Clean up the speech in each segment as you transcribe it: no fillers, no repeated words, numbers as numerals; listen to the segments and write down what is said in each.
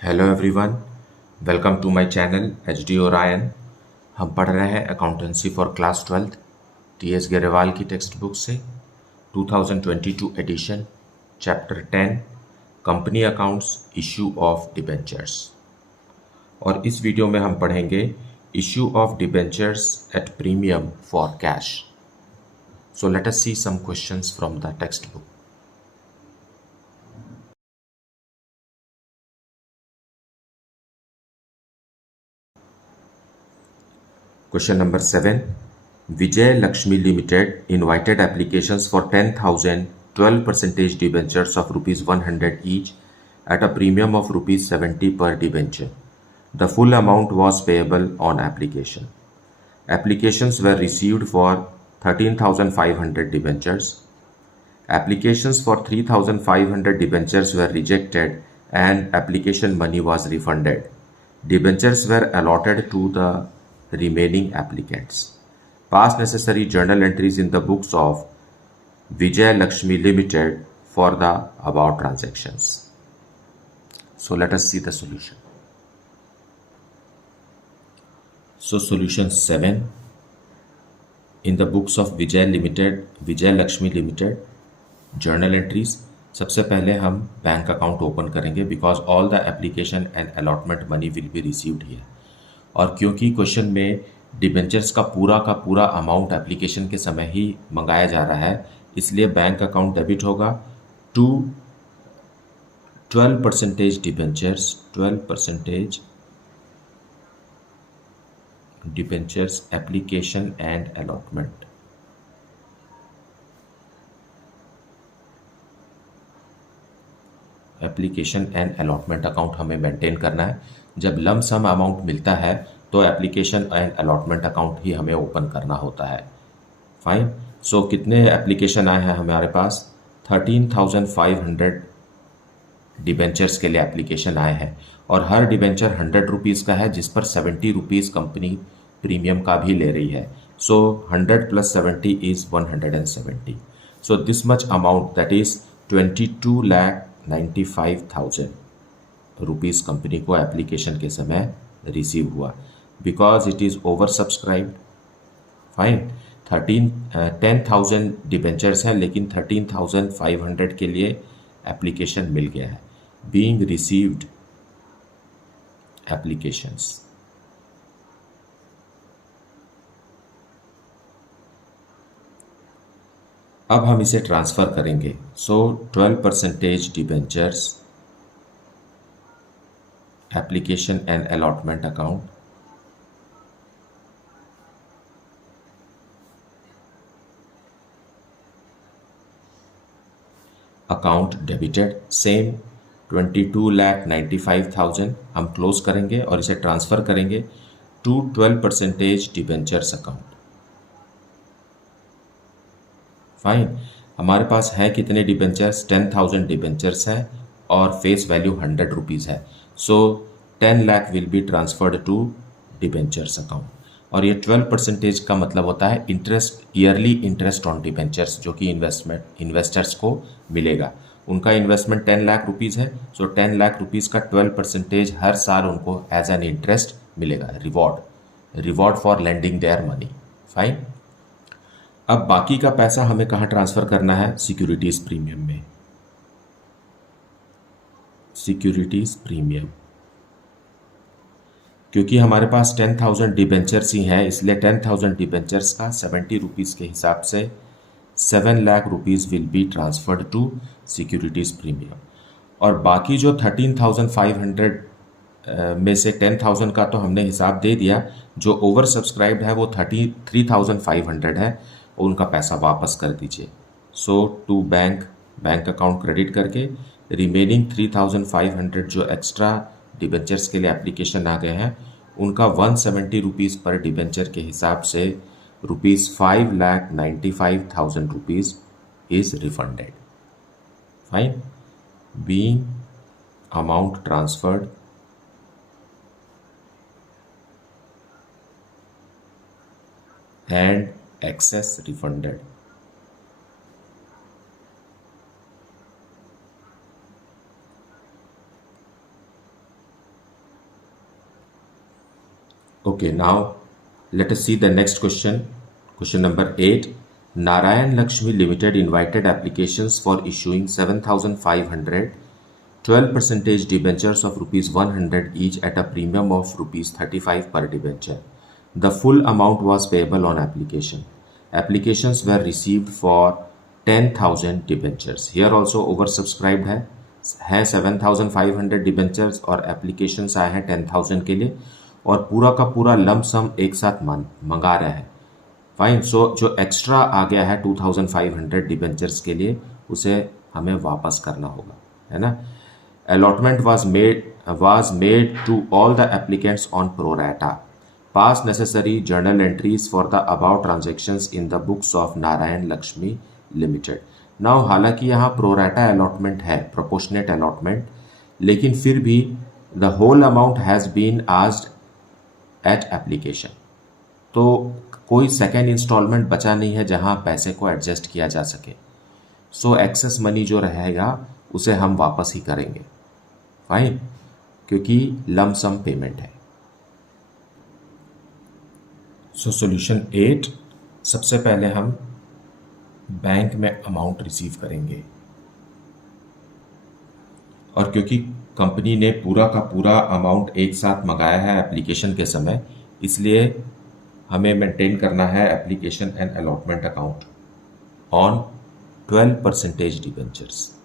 Hello everyone, welcome to my channel H D Orion. हम पढ़ रहे हैं accountancy for class 12 T S Grewal की टेक्स्ट बुक से 2022 edition, chapter 10 company accounts, issue of debentures. और इस वीडियो में हम पढ़ेंगे issue of debentures at premium for cash. So let us see some questions from the text book. Question number 7. Vijay Lakshmi Limited invited applications for 10,000 12% debentures of rupees 100 each at a premium of rupees 70 per debenture. The full amount was payable on application. Applications were received for 13,500 debentures. Applications for 3,500 debentures were rejected and application money was refunded. Debentures were allotted to the remaining applicants. Pass necessary journal entries in the books of Vijay Lakshmi Limited for the above transactions. So let us see the solution. So solution 7. In the books of Vijay Lakshmi Limited, journal entries. सबसे पहले हम bank account open करेंगे because all the application and allotment money will be received here. और क्योंकि question में debentures का पूरा amount application के समय ही मंगाया जा रहा है, इसलिए बैंक अकाउंट डेबिट होगा to 12% debentures, 12% debentures application and allotment. Application and allotment account हमें मेंटेन करना है। जब लम सम अमाउंट मिलता है तो एप्लीकेशन एंड अलॉटमेंट अकाउंट ही हमें ओपन करना होता है। फाइन। सो कितने एप्लीकेशन आए हैं हमारे पास? 13,500 डिबेंचर्स के लिए एप्लीकेशन आए हैं और हर डिबेंचर 100 रुपीज़ का है, जिस पर 70 रुपीज़ कंपनी प्रीमियम का भी ले रही है। सो 100 + 70 is 170। So this much amount, that is 22,95,000 rupees company को एप्लीकेशन के समय रिसीव हुआ because it is over subscribed. Fine. 10,000 debentures हैं लेकिन 13,500 के लिए एप्लीकेशन मिल गया है। Being received applications. अब हम इसे ट्रांसफ़र करेंगे। सो 12% debentures application and allotment account, account debited, same 22,95,000 हम क्लोज करेंगे और इसे ट्रांसफ़र करेंगे टू 12% डिबेंचर्स अकाउंट। फाइन। हमारे पास है कितने डिबेंचर्स? 10,000 डिबेंचर्स हैं और फेस वैल्यू 100 रुपीज़ है। So 10 lakh will be transferred to debentures account. और ये 12% का मतलब होता है interest, yearly interest on debentures, जो कि इन्वेस्टर्स को मिलेगा। उनका इन्वेस्टमेंट 10 लाख रुपीज़ है। सो 10 लाख रुपीज़ का 12% हर साल उनको एज एन इंटरेस्ट मिलेगा, reward for lending their money. Fine. अब बाकी का पैसा हमें कहाँ ट्रांसफ़र करना है? सिक्योरिटीज़ प्रीमियम में। सिक्योरिटीज़ प्रीमियम, क्योंकि हमारे पास 10,000 डिबेंचर्स ही हैं, इसलिए 10,000 डिबेंचर्स का 70 रुपीज़ के हिसाब से 7 lakh rupees will be transferred to securities premium. और बाकी जो 13,500 में से 10,000 का तो हमने हिसाब दे दिया, जो ओवर सब्सक्राइब्ड है वो 33,500 है, उनका पैसा वापस कर दीजिए। सो टू बैंक अकाउंट क्रेडिट करके रिमेनिंग 3,500 जो एक्स्ट्रा डिबेंचर्स के लिए एप्लीकेशन आ गए हैं, उनका 170 रुपीज़ पर डिबेंचर के हिसाब से ₹5,95,000 rupees is refunded. Fine. Being amount transferred and excess refunded. Okay, now let us see the next question. Question number 8. Narayan Lakshmi Limited invited applications for issuing 7,500 12% debentures of rupees 100 each at a premium of rupees 35 per debenture. The full amount was payable on application. Applications were received for 10,000 debentures. Here also oversubscribed है 7,500 debentures और applications आए हैं 10,000 के लिए और पूरा का पूरा लम सम एक साथ मंगा रहे हैं. फाइन. सो जो एक्स्ट्रा आ गया है 2,500 डिबेंचर्स के लिए उसे हमें वापस करना होगा, है ना. Allotment was made to all the applicants on pro rata. Pass necessary journal entries for the above transactions in the books of Narayan Lakshmi Limited. Now हालांकि यहाँ pro rata allotment है, proportionate allotment, लेकिन फिर भी the whole amount has been asked at application. तो कोई second instalment बचा नहीं है जहाँ पैसे को एडजस्ट किया जा सके. सो एक्सेस मनी जो रहेगा उसे हम वापस ही करेंगे. फाइन, क्योंकि लम सम पेमेंट है. So solution 8. सबसे पहले हम बैंक में अमाउंट रिसीव करेंगे और क्योंकि कंपनी ने पूरा का पूरा अमाउंट एक साथ मंगाया है एप्लीकेशन के समय, इसलिए हमें मेंटेन करना है application and allotment account on 12% debentures.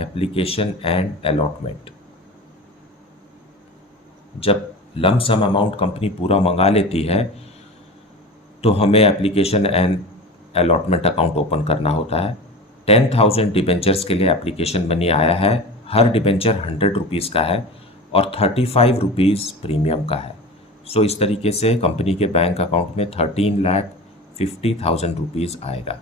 Application and allotment. जब लम सम अमाउंट कंपनी पूरा मंगा लेती है तो हमें application and allotment account open करना होता है. 10,000 डिबेंचर्स के लिए एप्लीकेशन मनी आया है. हर डिबेंचर 100 रुपीज़ का है और 35 रुपीज़ प्रीमियम का है. सो इस तरीके से कंपनी के बैंक अकाउंट में 13,50,000 रुपीज़ आएगा.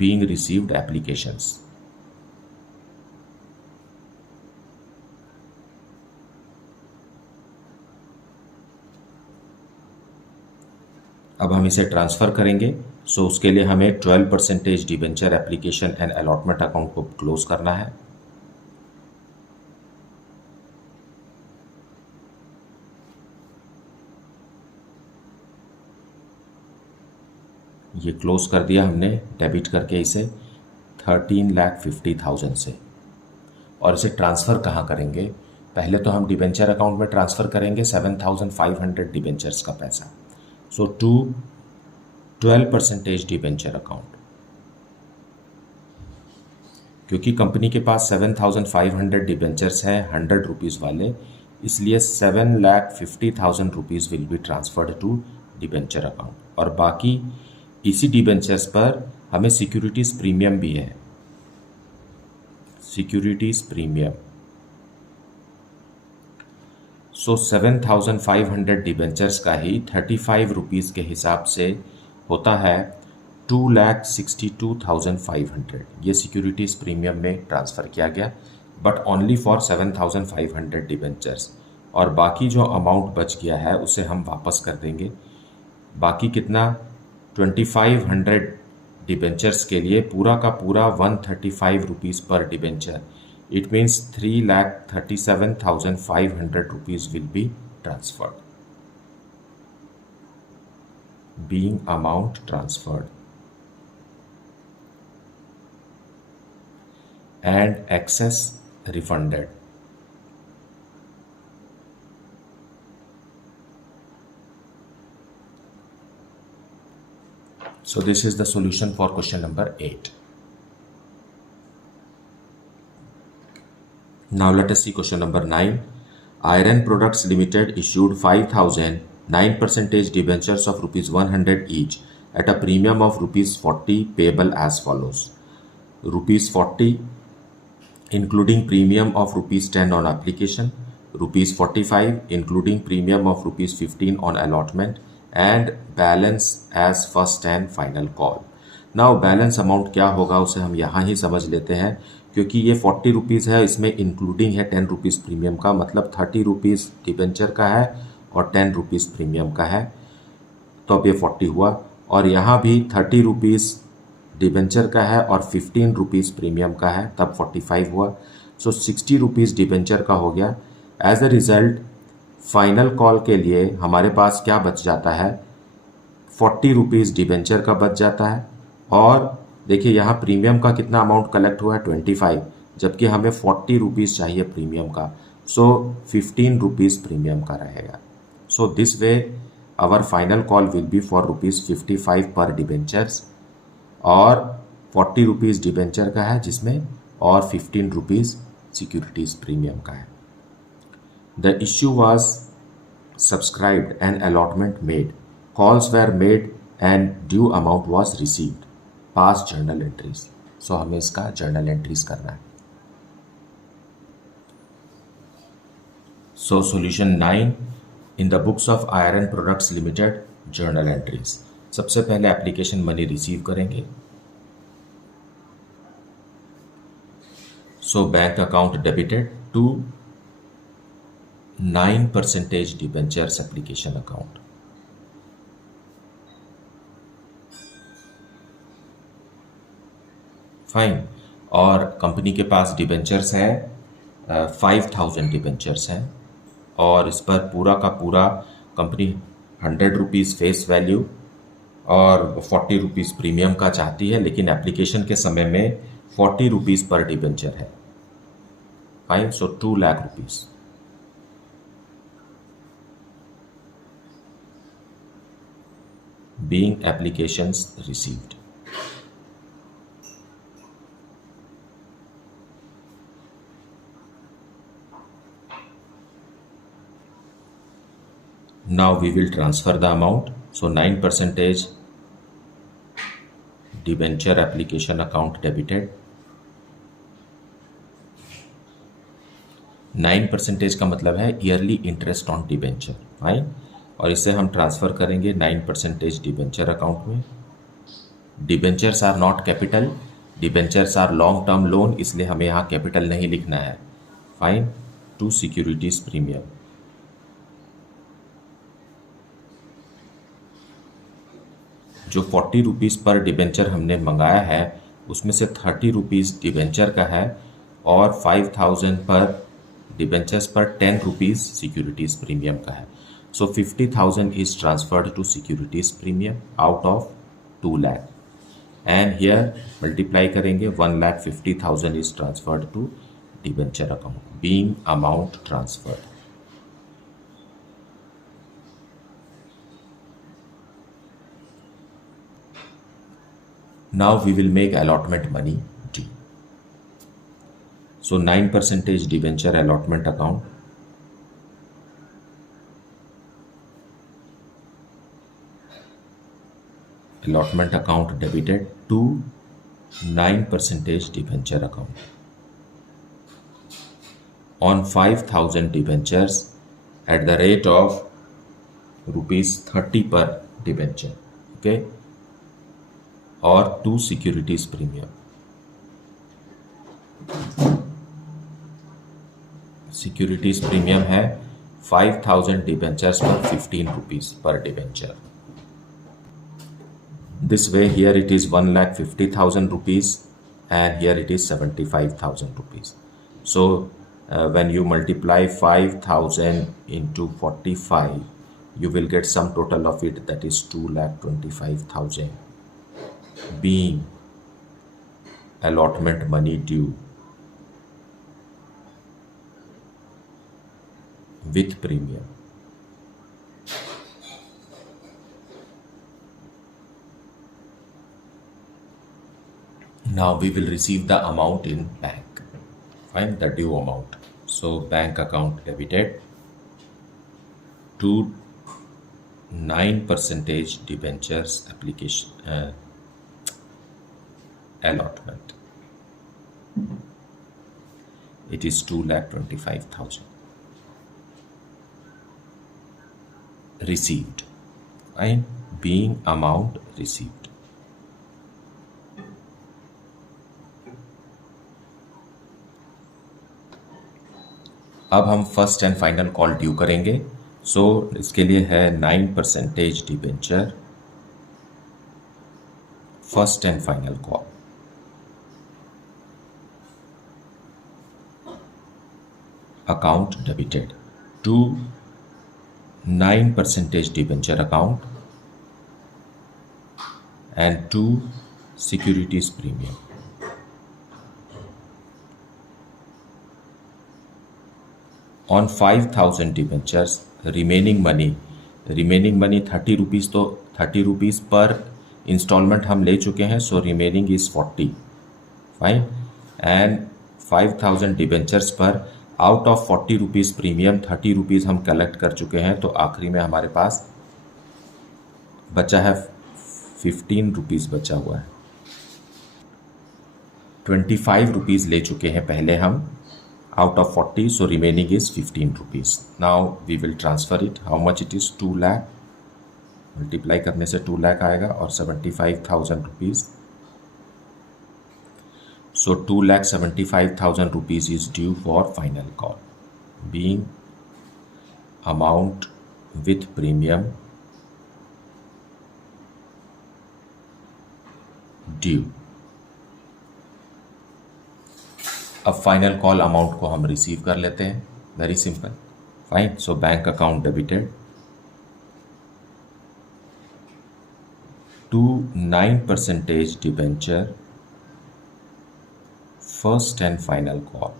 being received applications. अब हम इसे ट्रांसफ़र करेंगे. सो उसके लिए हमें 12% debenture application and allotment account को क्लोज करना है. ये क्लोज कर दिया हमने डेबिट करके इसे 13,50,000 से. और इसे ट्रांसफ़र कहाँ करेंगे? पहले तो हम डिबेंचर अकाउंट में ट्रांसफ़र करेंगे 7,500 डिबेंचर्स का पैसा. सो टू 12% डिबेंचर अकाउंट. क्योंकि कंपनी के पास 7,500 डिबेंचर्स हैं 100 रुपीज़ वाले, इसलिए 7,50,000 rupees will be transferred to debenture account. और बाकी इसी डिबेंचर्स पर हमें सिक्योरिटीज़ प्रीमियम भी है. Securities premium. सो 7,500 डिबेंचर्स का ही 35 रुपीज़ के हिसाब से होता है 2,62,500. ये सिक्योरिटीज़ प्रीमियम में ट्रांसफ़र किया गया, बट ओनली फॉर 7,500 डिबेंचर्स. और बाकी जो अमाउंट बच गया है उसे हम वापस कर देंगे. बाकी कितना? 2,500 डिबेंचर्स के लिए पूरा का पूरा 135 रुपीज़ पर debenture. It means 3,37,500 rupees will be transferred. Being amount transferred and excess refunded. So this is the solution for question number 8. Now let us see question number 9. Iron Products Limited issued 5,000 9% debentures of rupees 100 each at a premium of rupees 40 payable as follows. Rupees 40 including premium of rupees 10 on application, rupees 45 including premium of rupees 15 on allotment, and balance as first and final call. Now balance amount क्या होगा उसे हम यहाँ ही समझ लेते हैं. क्योंकि ये 40 रुपीज़ है, इसमें इंक्लूडिंग है 10 रुपीज़ प्रीमियम का, मतलब 30 रुपीज़ डिबेंचर का है और 10 रुपीज़ प्रीमियम का है. तो अब ये 40 हुआ, और यहाँ भी 30 रुपीज़ डिबेंचर का है और 15 रुपीज़ प्रीमियम का है, तब 45 हुआ। सो 60 रुपीज़ डिबेंचर का हो गया। As a result final call के लिए हमारे पास क्या बच जाता है, 40 रुपीज़ डिबेंचर का बच जाता है, और देखिए यहाँ प्रीमियम का कितना अमाउंट कलेक्ट हुआ है, 25, जबकि हमें 40 रुपीज़ चाहिए प्रीमियम का, सो 15 रुपीज़ प्रीमियम का रहेगा। So this way our final call will be for ₹55 पर डिबेंचर्स, और 40 रुपीज़ डिबेंचर का है जिसमें, और 15 रुपीज़ सिक्योरिटीज़ प्रीमियम का है। The issue was subscribed and allotment made, calls were made and due amount was received, pass journal entries. So हमें इसका जर्नल एंट्रीज करना है। So solution 9 in the books of iron products limited journal entries. सबसे पहले application money receive करेंगे। So bank account debited to 9% debentures application account. Fine, और company के पास डिबेंचर्स है 5000 डिबेंचर्स हैं, और इस पर पूरा का पूरा कंपनी 100 रुपीज़ फेस वैल्यू और 40 रुपीज़ प्रीमियम का चाहती है, लेकिन एप्लीकेशन के समय में 40 रुपीज़ पर डिबेंचर है। Fine, so 2 lakh rupees. Being applications received. Now we will transfer the amount. So 9% debenture application account debited. 9% का मतलब है yearly interest on debenture. Fine, और इसे हम ट्रांसफ़र करेंगे 9% डिबेंचर अकाउंट में। Debentures are not capital, debentures are long term loan, इसलिए हमें यहाँ कैपिटल नहीं लिखना है। Fine, to securities premium. जो 40 रुपीज़ पर डिबेंचर हमने मंगाया है उसमें से 30 रुपीज़ डिबेंचर का है, और 5000 पर डिबेंचर्स पर 10 रुपीज़ सिक्योरिटीज़ प्रीमियम का है। So 50,000 is transferred to securities premium out of 2 lakh, and here multiply करेंगे 1,50,000 is transferred to debenture account, being amount transferred. Now we will make allotment money due. So 9% debenture allotment account. Allotment account debited to 9% debenture account. On 5,000 debentures at the rate of ₹30 per debenture. Okay. और 2 securities premium. Securities premium है 5,000 debentures पर 15 rupees पर debenture. This way here it is 1,50,000 rupees and here it is 75,000 rupees. So when you multiply 5,000 into 45, you will get sum total of it, that is 2,25,000 being allotment money due with premium. Now we will receive the amount in bank. Find the due amount. So bank account debited to 9% debentures application allotment. It is 2,25,000 received. Fine, being amount received. अब हम first and final call due करेंगे। So इसके लिए है 9% debenture, first and final call. Account debited to 9% debenture account and to securities premium. On 5,000 debentures, remaining money 30 rupees, तो 30 rupees पर installment हम ले चुके हैं, so remaining is 40, fine. And 5,000 debentures पर out of 40 rupees premium 30 rupees हम collect कर चुके हैं, तो आखिरी में हमारे पास बचा है 15 रुपीज़ बचा हुआ है। 25 रुपीज़ ले चुके हैं पहले हम out of 40, so remaining is 15 rupees. Now we will transfer it. How much it is? 2 lakh, multiply करने से 2 लाख आएगा और 75,000 rupees. So 2,75,000 rupees is due for final call, being amount with premium due. अब फाइनल कॉल अमाउंट को हम receive कर लेते हैं, very simple, fine. So bank account debited to 9% debenture, first and final call.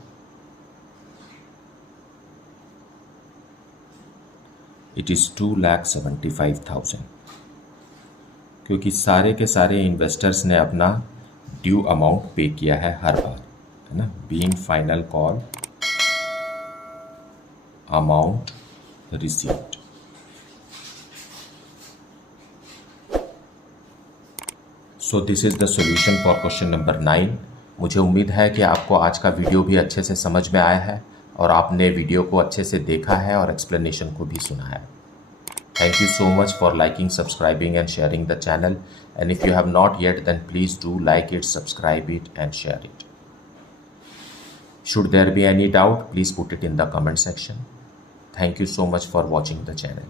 It is 2,75,000, क्योंकि सारे के सारे इन्वेस्टर्स ने अपना ड्यू अमाउंट पे किया है हर बार, है ना। Being final call amount received. So this is the solution for question number 9। मुझे उम्मीद है कि आपको आज का वीडियो भी अच्छे से समझ में आया है और आपने वीडियो को अच्छे से देखा है और एक्सप्लेनेशन को भी सुना है। Thank you so much for liking, subscribing and sharing the channel. And if you have not yet, then please do like it, subscribe it and share it. Should there be any doubt, please put it in the comment section. Thank you so much for watching the channel.